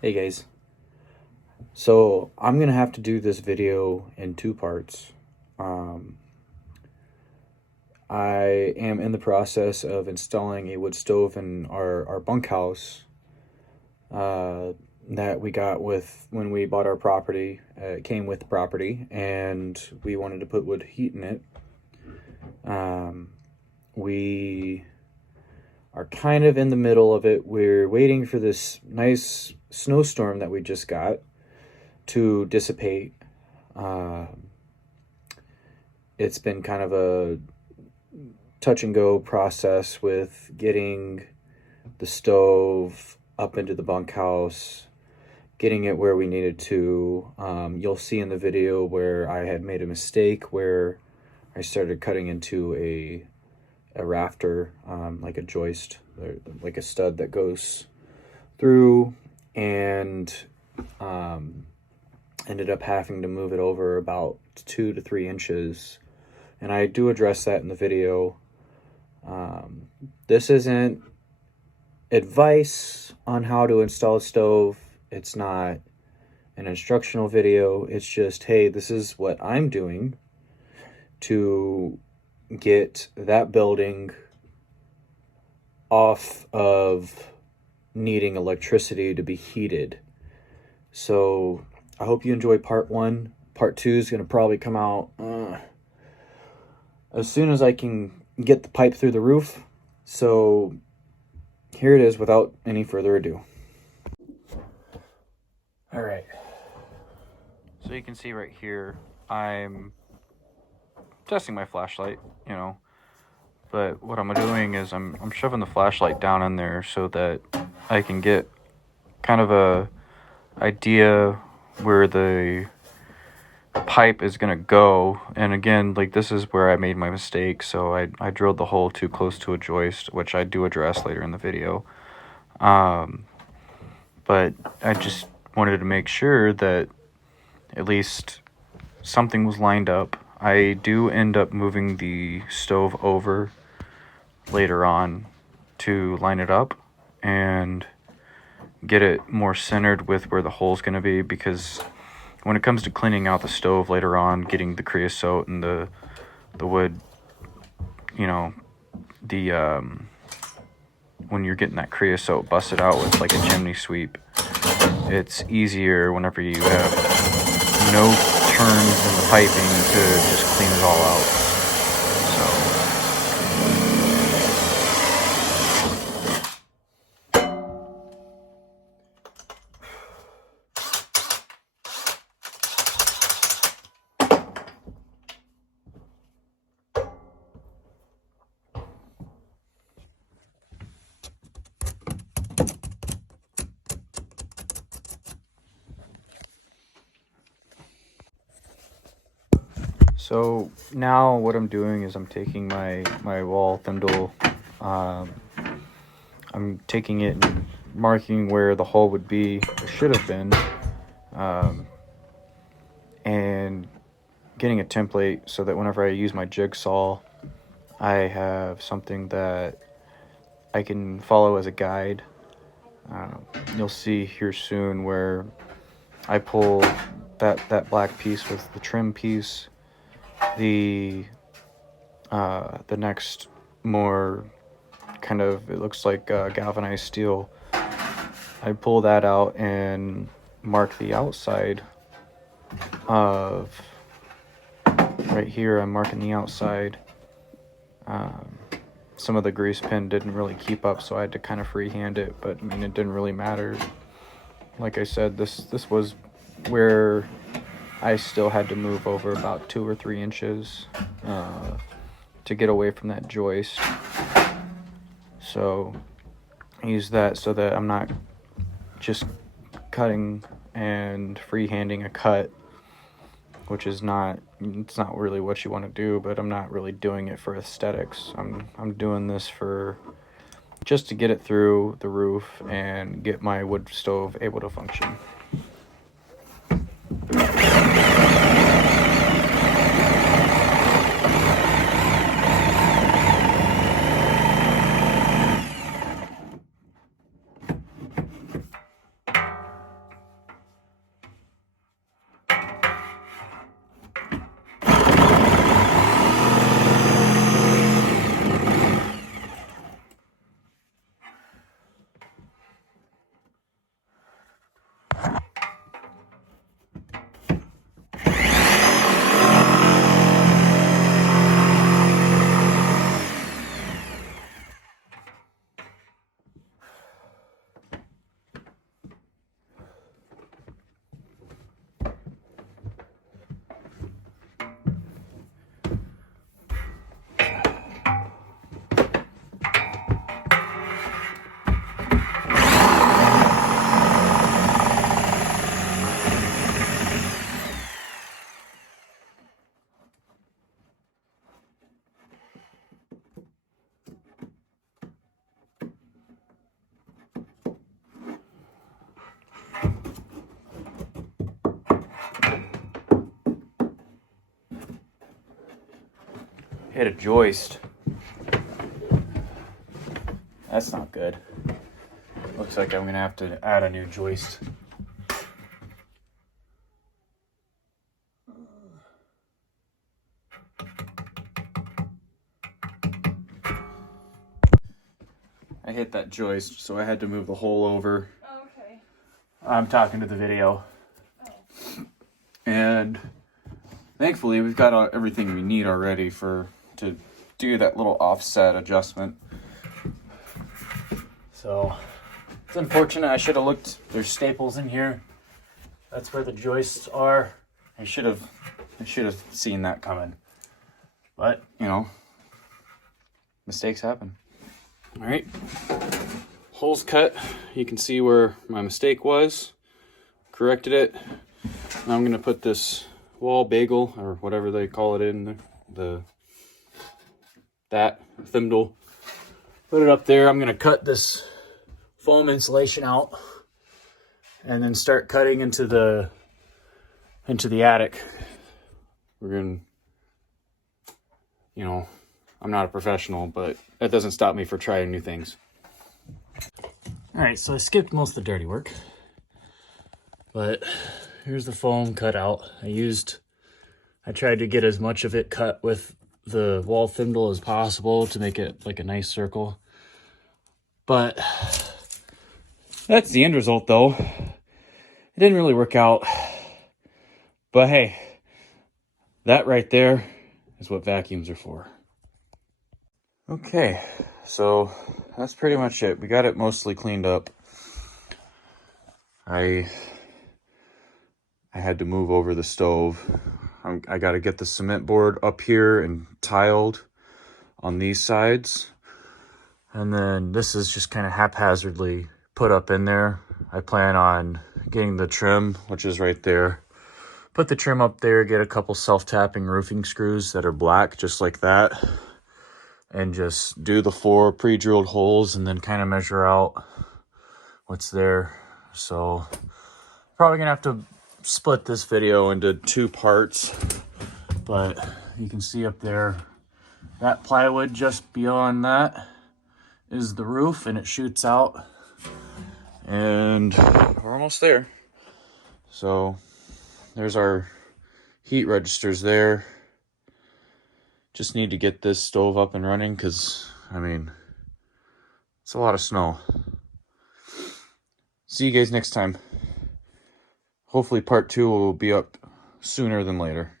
Hey guys, so I'm gonna have to do this video in two parts. Um, I am in the process of installing a wood stove in our bunkhouse uh, that we got with when we bought our property. It came with the property, and we wanted to put wood heat in it. We are kind of in the middle of it. We're waiting for this nice snowstorm that we just got to dissipate. It's been kind of a touch and go process with getting the stove up into the bunkhouse, getting it where we needed to. You'll see in the video where I had made a mistake where I started cutting into a rafter, like a joist, or like a stud that goes through, and ended up having to move it over about 2 to 3 inches. And I do address that in the video. This isn't advice on how to install a stove. It's not an instructional video. It's just, hey, this is what I'm doing to get that building off of needing electricity to be heated. So I hope you enjoy part one. Part two is going to probably come out as soon as I can get the pipe through the roof. So here it is without any further ado. All right. So you can see right here, I'm testing my flashlight, but what I'm doing is I'm shoving the flashlight down in there so that I can get kind of a idea where the pipe is gonna go. And again, like, this is where I made my mistake. So I drilled the hole too close to a joist, which I do address later in the video. But I just wanted to make sure that at least something was lined up. I do end up moving the stove over later on to line it up and get it more centered with where the hole's going to be, because when it comes to cleaning out the stove later on, getting the creosote and the wood, when you're getting that creosote busted out with like a chimney sweep, it's easier whenever you have no turns in the piping to just clean it all out. So now what I'm doing is I'm taking my wall thimble, I'm taking it and marking where the hole would be, or should have been, and getting a template so that whenever I use my jigsaw, I have something that I can follow as a guide. You'll see here soon where I pull that black piece with the trim piece. The next more kind of, it looks like galvanized steel. I pull that out and mark the outside of, right here, I'm marking the outside. Some of the grease pen didn't really keep up, so I had to kind of freehand it, but I mean, it didn't really matter. Like I said, this was where I still had to move over about 2 or 3 inches to get away from that joist. So I use that so that I'm not just cutting and freehanding a cut, which is it's not really what you want to do, but I'm not really doing it for aesthetics. I'm doing this for just to get it through the roof and get my wood stove able to function. hit a joist. That's not good. Looks like I'm gonna have to add a new joist. I hit that joist, so I had to move the hole over. Oh, okay. I'm talking to the video. Oh. And thankfully we've got everything we need already to do that little offset adjustment. So it's unfortunate. I should have looked. There's staples in here. That's where the joists are. I should have seen that coming. But, you know, mistakes happen. All right, hole's cut. You can see where my mistake was. Corrected it. Now I'm gonna put this wall bagel, or whatever they call it in that thimble. Put it up there. I'm gonna cut this foam insulation out, and then start cutting into the attic. We're gonna, you know, I'm not a professional, but that doesn't stop me for trying new things. All right, so I skipped most of the dirty work, but here's the foam cut out. I tried to get as much of it cut with the wall thimble as possible to make it like a nice circle. But that's the end result though. It didn't really work out. But hey, that right there is what vacuums are for. Okay, so that's pretty much it. We got it mostly cleaned up. I had to move over the stove. I got to get the cement board up here and tiled on these sides. And then this is just kind of haphazardly put up in there. I plan on getting the trim, which is right there. Put the trim up there, get a couple self-tapping roofing screws that are black, just like that. And just do the 4 pre-drilled holes and then kind of measure out what's there. So probably gonna have to split this video into 2 parts, but you can see up there, that plywood just beyond that is the roof, and it shoots out, and we're almost there. So there's our heat registers there. Just need to get this stove up and running because, I mean, it's a lot of snow. See you guys next time. Hopefully part 2 will be up sooner than later.